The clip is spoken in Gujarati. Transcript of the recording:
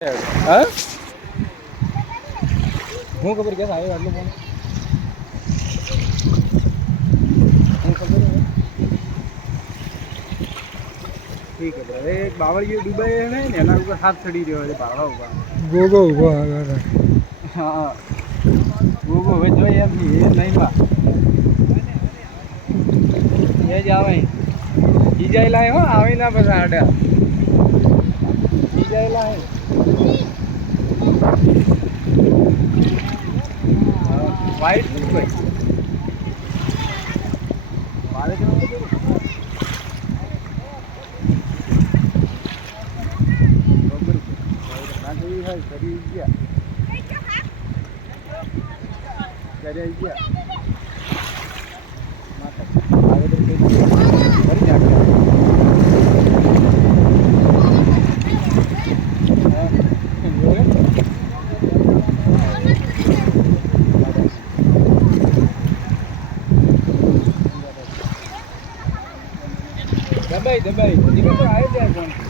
હા હું ખબર કે આવ્યો આટલું પણ હું ખબર ઠીક છે ભાઈ એક બાવળિયો ડૂબાઈ ને એના ઉપર હાથ ચડી રહ્યો છે ભાવડા ઉપર ગોગો ઉભો આગળ હા ગોગો હવે જોઈએ એમ નહીં એ નહીં બા એ જ આવે ઈજાયેલા હો આવે ના પછી આડા ઈજાયેલા હે વાઈટ શું ભાઈ મારે જવાનું છે બરોબર ના જઈ હોય ફરી ગયા ત્યારે આવી ગયા આગળ તો ફરી નાખ્યા દબાઈ દબાઈ આવે જાય કોણ